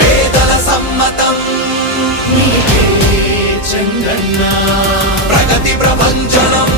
పేదల సమ్మతం. చంద్రన్న ప్రగతి ప్రభంజనం